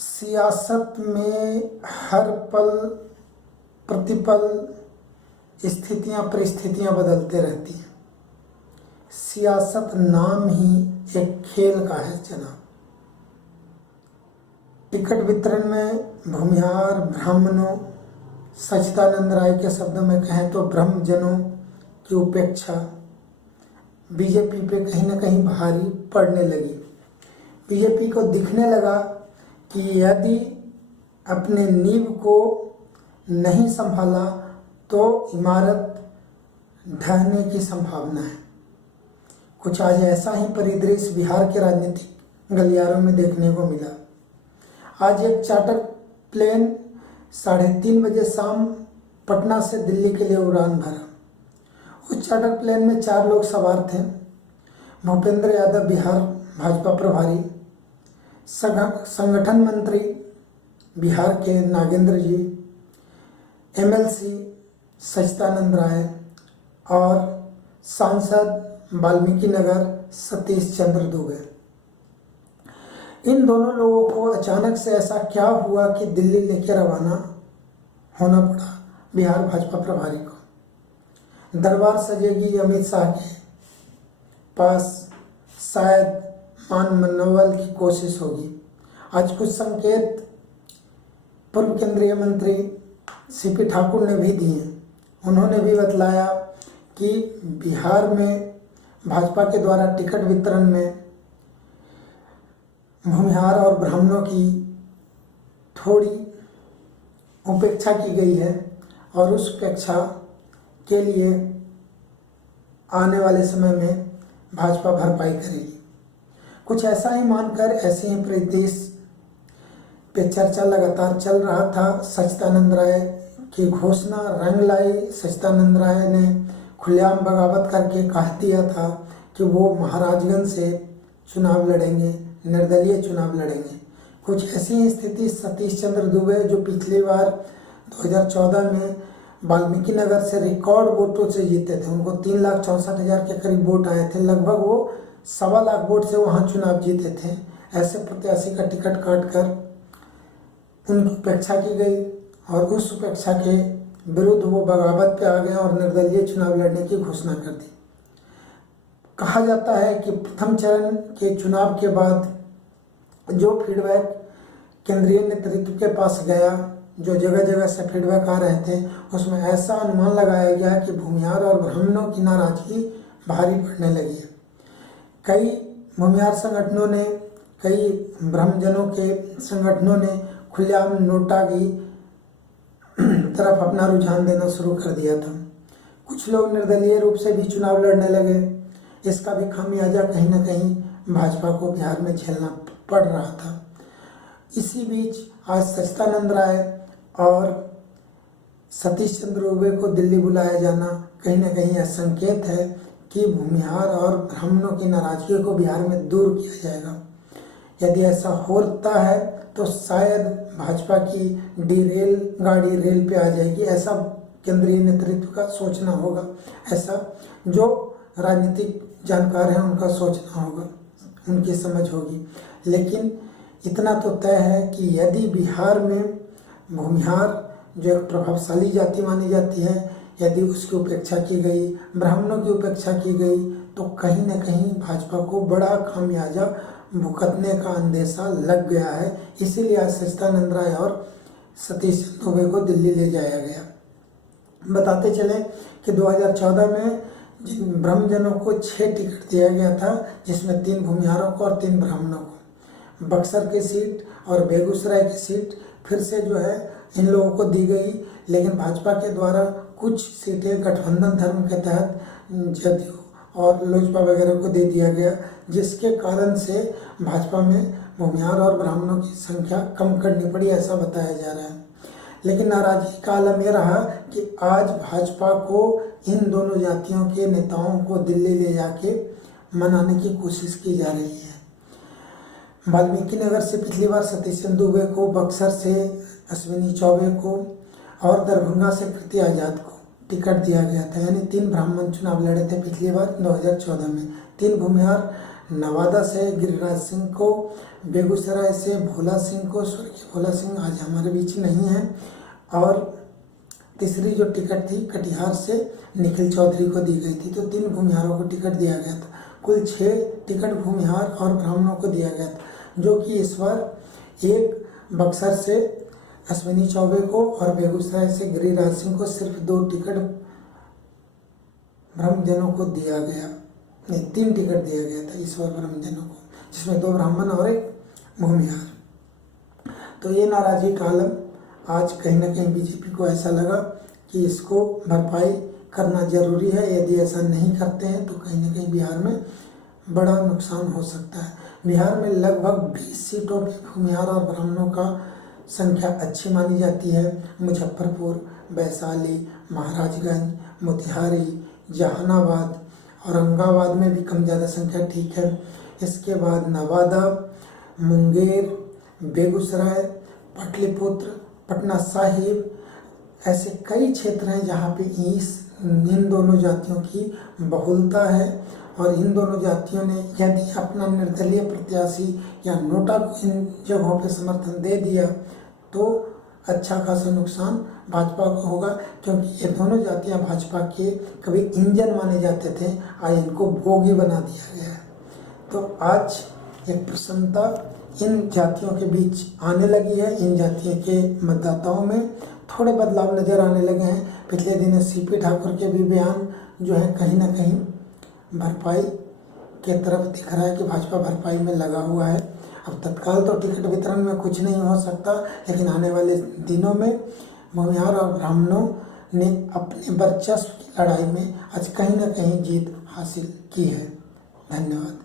सियासत में हर पल प्रतिपल स्थितियां परिस्थितियां बदलते रहती हैं। सियासत नाम ही एक खेल का है जनाब। टिकट वितरण में भूमिहार ब्राह्मणों, सच्चिदानंद राय के शब्दों में कहें तो ब्रह्मजनों की उपेक्षा बीजेपी पे कहीं ना कहीं भारी पड़ने लगी। बीजेपी को दिखने लगा कि यदि अपने नींव को नहीं संभाला तो इमारत ढहने की संभावना है। कुछ आज ऐसा ही परिदृश्य बिहार के राजनीतिक गलियारों में देखने को मिला। आज एक चार्टर प्लेन 3:30 बजे शाम पटना से दिल्ली के लिए उड़ान भरा। उस चार्टर प्लेन में 4 लोग सवार थे। भूपेंद्र यादव बिहार भाजपा प्रभारी, संगठन मंत्री बिहार के नागेंद्र जी, एमएलसी सच्चिदानंद राय और सांसद वाल्मीकि नगर सतीश चंद्र दुबे। इन दोनों लोगों को अचानक से ऐसा क्या हुआ कि दिल्ली लेके रवाना होना पड़ा बिहार भाजपा प्रभारी को। दरबार सजेगी अमित शाह के पास, शायद मान मनोबल की कोशिश होगी। आज कुछ संकेत पूर्व केंद्रीय मंत्री सीपी ठाकुर ने भी दिए। उन्होंने भी बतलाया कि बिहार में भाजपा के द्वारा टिकट वितरण में भूमिहार और ब्राह्मणों की थोड़ी उपेक्षा की गई है और उस उपेक्षा के लिए आने वाले समय में भाजपा भरपाई करेगी। कुछ ऐसा ही मानकर ऐसे ही परिदृश्य पे चर्चा लगातार चल रहा था। सच्चिदानंद राय की घोषणा रंग लाई। सच्चिदानंद राय ने खुलेआम बगावत करके कह दिया था कि वो महाराजगंज से चुनाव लड़ेंगे, निर्दलीय चुनाव लड़ेंगे। कुछ ऐसी ही स्थिति सतीश चंद्र दुबे, जो पिछली बार 2014 में वाल्मीकि नगर से रिकॉर्ड वोटों से जीते थे, उनको 3,64,000 के करीब वोट आए थे। लगभग वो 1.25 लाख वोट से वहाँ चुनाव जीते थे। ऐसे प्रत्याशी का टिकट काट कर उनकी उपेक्षा की गई और उस उपेक्षा के विरुद्ध वो बगावत पे आ गए और निर्दलीय चुनाव लड़ने की घोषणा कर दी। कहा जाता है कि प्रथम चरण के चुनाव के बाद जो फीडबैक केंद्रीय नेतृत्व के पास गया, जो जगह जगह से फीडबैक आ रहे थे, उसमें ऐसा अनुमान लगाया गया कि भूमिहार और ब्राह्मणों की नाराजगी भारी पड़ने लगी है। कई भूमिहार संगठनों ने, कई ब्राह्मणजनों के संगठनों ने खुलेआम नोटा की तरफ अपना रुझान देना शुरू कर दिया था। कुछ लोग निर्दलीय रूप से भी चुनाव लड़ने लगे। इसका भी खामियाजा कहीं ना कहीं भाजपा को बिहार में झेलना पड़ रहा था। इसी बीच आज सच्चिदानंद राय और सतीश चंद्र दुबे को दिल्ली बुलाया जाना कहीं ना कहीं यह संकेत है कि भूमिहार और ब्राह्मणों की नाराजगी को बिहार में दूर किया जाएगा। यदि ऐसा होता है तो शायद भाजपा की गाड़ी रेल पे आ जाएगी। ऐसा केंद्रीय नेतृत्व का सोचना होगा, ऐसा जो राजनीतिक जानकार हैं उनका सोचना होगा, उनकी समझ होगी। लेकिन इतना तो तय है कि यदि बिहार में भूमिहार, जो एक प्रभावशाली जाति मानी जाती है, यदि उसकी उपेक्षा की गई, ब्राह्मणों की उपेक्षा की गई, तो कहीं न कहीं भाजपा को बड़ा खामियाजा भुगतने का अंदेशा लग गया है। इसीलिए आज सच्चिदानंद राय और सतीश दुबे को दिल्ली ले जाया गया। बताते चले कि 2014 में जिन ब्राह्मणजनों को 6 टिकट दिया गया था, जिसमें 3 भूमिहारों को और 3 ब्राह्मणों को। बक्सर की सीट और बेगूसराय की सीट फिर से जो है इन लोगों को दी गई, लेकिन भाजपा के द्वारा कुछ सीटें गठबंधन धर्म के तहत जदयू और लोजपा वगैरह को दे दिया गया, जिसके कारण से भाजपा में भूमिहार और ब्राह्मणों की संख्या कम करनी पड़ी, ऐसा बताया जा रहा है। लेकिन नाराजगी का आलम यह रहा कि आज भाजपा को इन दोनों जातियों के नेताओं को दिल्ली ले जाके मनाने की कोशिश की जा रही है। वाल्मीकि नगर से पिछली बार सतीश चंद्र दुबे को, बक्सर से अश्विनी चौबे को और दरभंगा से कृति आजाद को टिकट दिया गया था। यानी 3 ब्राह्मण चुनाव लड़े थे पिछली बार 2014 में। 3 भूमिहार नवादा से गिरिराज सिंह को, बेगूसराय से भोला सिंह को, स्वर्गीय भोला सिंह आज हमारे बीच नहीं है, और तीसरी जो टिकट थी कटिहार से निखिल चौधरी को दी गई थी। तो 3 भूमिहारों को टिकट दिया गया था। कुल 6 टिकट भूमिहार और ब्राह्मणों को दिया गया था, जो कि इस बार एक बक्सर से अश्विनी चौबे को और बेगूसराय से गिरिराज सिंह को सिर्फ 2 टिकट ब्राह्मणजनों को दिया गया, नहीं 3 टिकट दिया गया था इस बार ब्राह्मणजनों को, जिसमें 2 ब्राह्मण और 1 भूमिहार। तो ये नाराजगी का आलम आज कहीं ना कहीं बीजेपी को ऐसा लगा कि इसको भरपाई करना जरूरी है। यदि ऐसा नहीं करते हैं तो कहीं ना कहीं बिहार में बड़ा नुकसान हो सकता है। बिहार में लगभग 20 सीटों पर भूमिहार और ब्राह्मणों का संख्या अच्छी मानी जाती है। मुजफ्फरपुर, वैशाली, महाराजगंज, मोतिहारी, जहानाबाद, औरंगाबाद में भी कम ज़्यादा संख्या ठीक है। इसके बाद नवादा, मुंगेर, बेगूसराय, पाटलिपुत्र, पटना साहिब, ऐसे कई क्षेत्र हैं जहाँ पे इन दोनों जातियों की बहुलता है। और इन दोनों जातियों ने यदि अपना निर्दलीय प्रत्याशी या नोटा को इन जगहों पे समर्थन दे दिया तो अच्छा खासा नुकसान भाजपा को होगा, क्योंकि ये दोनों जातियां भाजपा के कभी इंजन माने जाते थे, आज इनको बोगी बना दिया गया है। तो आज एक प्रसन्नता इन जातियों के बीच आने लगी है। इन जातियों के मतदाताओं में थोड़े बदलाव नज़र आने लगे हैं। पिछले दिनों सीपी ठाकुर के भी बयान जो है कहीं ना कहीं भरपाई के तरफ दिख रहा है कि भाजपा भरपाई में लगा हुआ है। अब तत्काल तो टिकट वितरण में कुछ नहीं हो सकता, लेकिन आने वाले दिनों में भूमिहार और ब्राह्मणों ने अपने वर्चस्व की लड़ाई में आज कहीं ना कहीं जीत हासिल की है। धन्यवाद।